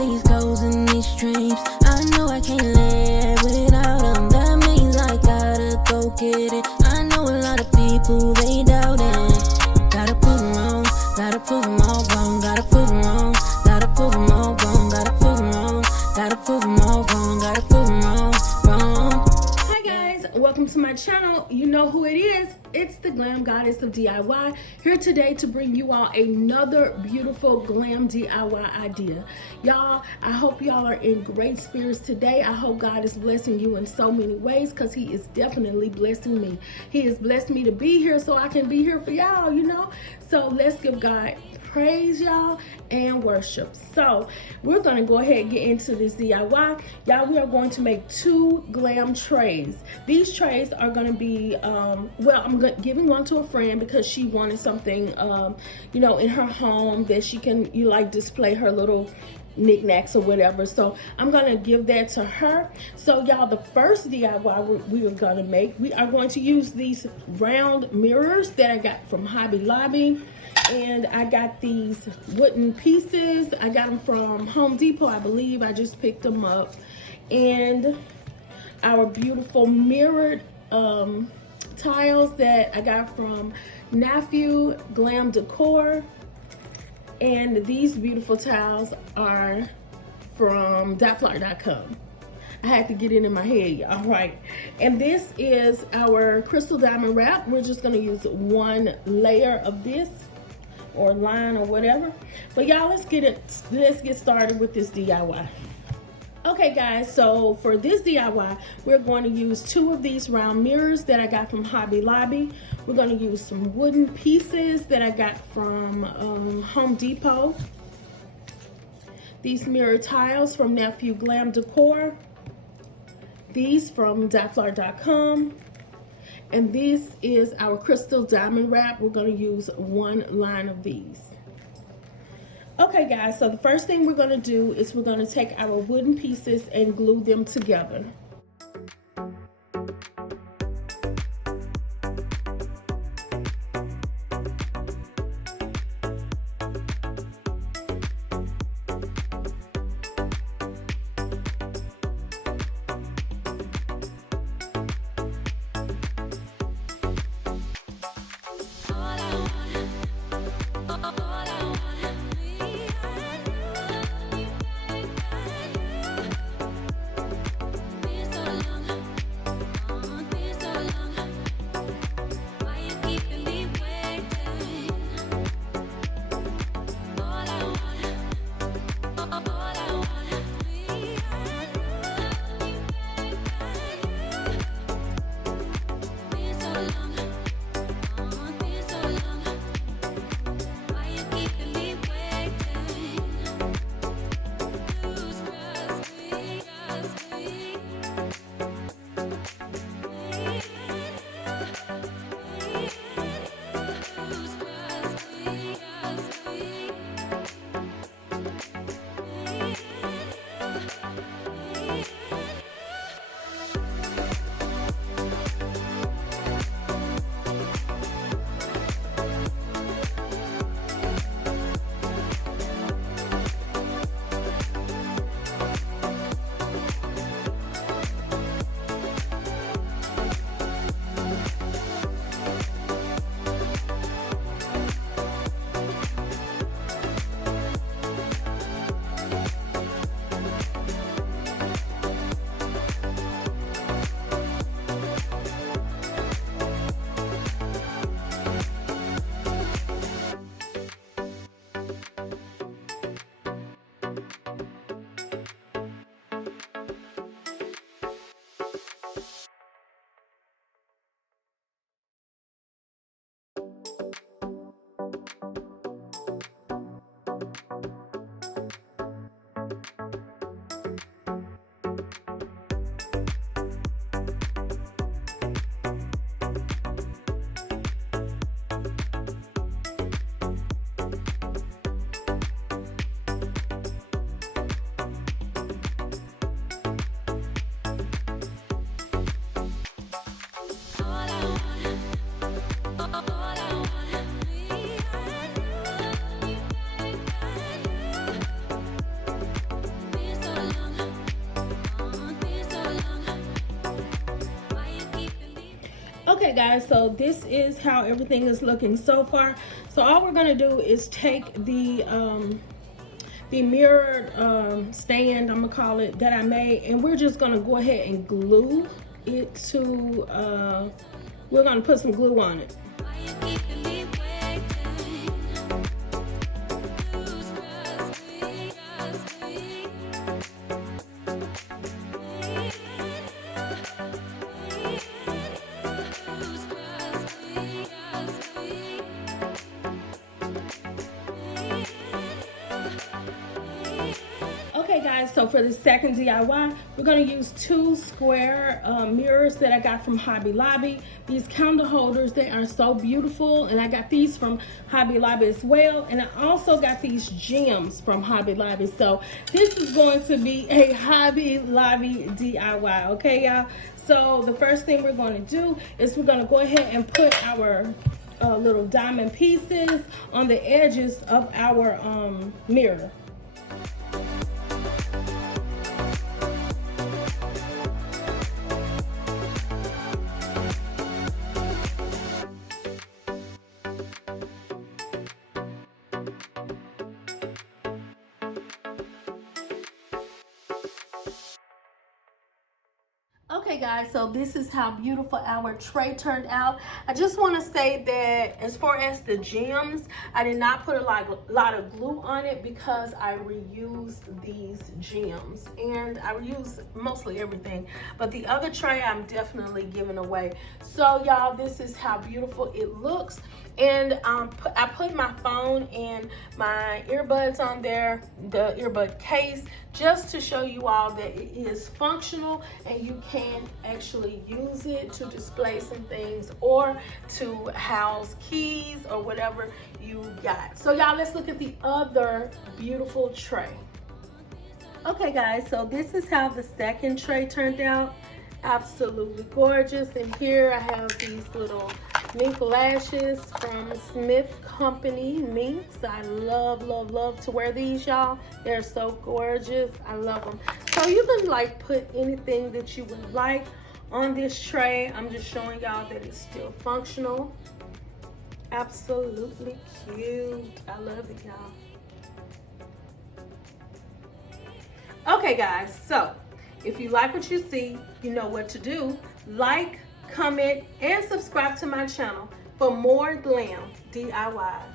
these goals and these dreams. I know I can't live without them. That means I gotta go get it. I know a lot of people, they doubt it. Gotta prove them wrong, gotta prove them all wrong. Gotta prove them wrong, gotta prove them all wrong. Gotta prove them wrong, gotta prove them all wrong. Gotta prove them wrong, wrong. Hi guys, welcome to my channel. You know who it is. It's the Glam Goddess of DIY, here today to bring you all another beautiful glam DIY idea. Y'all, I hope y'all are in great spirits today. I hope God is blessing you in so many ways, because he is definitely blessing me. He has blessed me to be here so I can be here for y'all, you know. So let's give God praise, y'all, and worship. So we're gonna go ahead and get into this DIY. Y'all, we are going to make 2 glam trays. These trays are gonna be well, I'm giving one to a friend because she wanted something you know, in her home that she can display her little knickknacks or whatever. So I'm gonna give that to her. So y'all, the first DIY we are gonna make, we are going to use these round mirrors that I got from Hobby Lobby. And I got these wooden pieces. I got them from Home Depot, I believe. I just picked them up. And our beautiful mirrored tiles that I got from Nephew Glam Decor. And these beautiful tiles are from Decor.com. I had to get it in my head, y'all, right? And this is our crystal diamond wrap. We're just gonna use 1 layer of this, or line, or whatever. But y'all, let's get started with this DIY. Okay guys, so for this DIY, we're going to use 2 of these round mirrors that I got from Hobby Lobby. We're going to use some wooden pieces that I got from Home Depot. These mirror tiles from Nephew Glam Decor. These from Decor.com. And this is our crystal diamond wrap. We're going to use 1 line of these. Okay guys, so the first thing we're going to do is we're going to take our wooden pieces and glue them together. Okay guys, so this is how everything is looking so far. So all we're gonna do is take the mirrored stand, I'm gonna call it, that I made, and we're just gonna go ahead and glue it to, we're gonna put some glue on it. Okay guys, so for the second DIY, we're going to use two square mirrors that I got from Hobby Lobby. These candle holders, they are so beautiful, and I got these from Hobby Lobby as well. And I also got these gems from Hobby Lobby. So this is going to be a Hobby Lobby DIY, okay y'all? So the first thing we're going to do is we're going to go ahead and put our little diamond pieces on the edges of our mirror. Okay guys, so this is how beautiful our tray turned out. I just want to say that as far as the gems, I did not put a lot of glue on it because I reused these gems, and I reuse mostly everything, but the other tray I'm definitely giving away. So y'all, this is how beautiful it looks. And I put my phone and my earbuds on there, the earbud case, just to show you all that it is functional and you can actually use it to display some things or to house keys or whatever you got. So y'all, let's look at the other beautiful tray. Okay guys, so this is how the second tray turned out. Absolutely gorgeous. And here I have these little mink lashes from Smith Company minks. I love to wear these, y'all. They're so gorgeous. I love them. So you can like put anything that you would like on this tray. I'm just showing y'all that it's still functional. Absolutely cute. I love it, y'all. Okay guys, so if you like what you see, you know what to do. Like, comment, and subscribe to my channel for more glam DIYs.